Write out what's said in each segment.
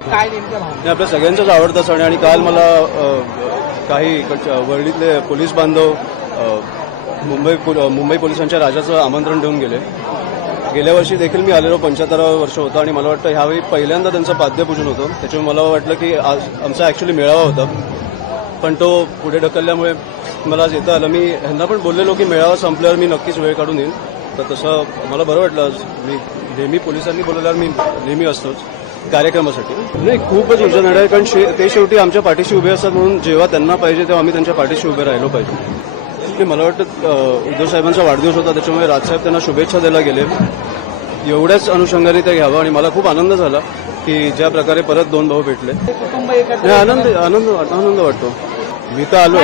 काय नेमकं आपल्या सगळ्यांचाच आवडता सण आहे आणि काल मला काही वर्णीतले पोलीस बांधव मुंबई मुंबई पोलिसांच्या राजाचं आमंत्रण देऊन गेले. गेल्या वर्षी देखील मी आलेलो पंच्याहत्तरावं वर्ष होतं आणि मला वाटतं ह्यावेळी पहिल्यांदा त्यांचं पाद्यपूजन होतं. त्याच्यामुळे मला वाटलं की आज आमचा ॲक्च्युली मेळावा होता. पण तो पुढे ढकलल्यामुळे मला आज येता आलं. मी ह्यांना पण बोललेलो की मेळावा संपल्यावर मी नक्कीच वेळ काढून येईन. तर तसं मला बरं वाटलं आज. मी नेहमी पोलिसांनी बोलवल्यावर मी नेहमी असतोच. कार्यक्रमासाठी. नाही खूपच ऊर्जा आहे कारण शे- ते शेवटी आमच्या पाठीशी उभे असतात म्हणून जेव्हा त्यांना पाहिजे तेव्हा आम्ही त्यांच्या पाठीशी उभे राहिलो पाहिजे. ते मला वाटतं उद्धव साहेबांचा वाढदिवस होता त्याच्यामुळे राजसाहेब त्यांना शुभेच्छा द्यायला गेले. एवढ्याच अनुषंगाने ते घ्यावं आणि मला खूप आनंद झाला की ज्या प्रकारे परत दोन भाऊ भेटले. आनंद आनंद आनंद वाटतो. मी तर आलो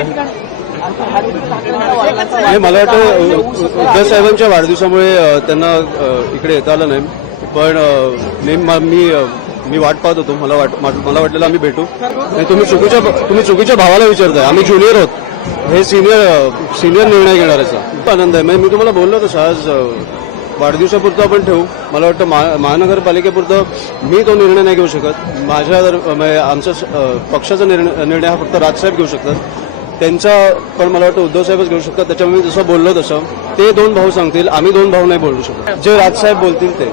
नाही मला वाटतं उद्धव साहेबांच्या वाढदिवसामुळे त्यांना इकडे येता आलं नाही. पण मी मी वाट पाहत होतो. मला वाट मा- मला वाटलेलं आम्ही भेटू. नाही तुम्ही चुकीच्या तुम्ही चुकीच्या भावाला विचारताय. आम्ही ज्युनियर आहोत. हे सिनियर सिनियर निर्णय घेणाऱ्याचा खूप आनंद आहे. म्हणजे मी तुम्हाला बोललो तसं आज वाढदिवसापुरतं आपण ठेवू. मला वाटतं महा- महानगरपालिकेपुरतं मी तो निर्णय नाही घेऊ शकत. माझ्या दर- म्हणजे आमचा पक्षाचा निर्णय निर्णय हा फक्त राजसाहेब घेऊ शकतात. त्यांचा पण मला वाटतं उद्धव साहेबच घेऊ शकतात. त्याच्यामुळे मी जसं बोललो तसं ते दोन भाऊ सांगतील. आम्ही दोन भाऊ नाही बोलू शकत. जे राजसाहेब बोलतील ते.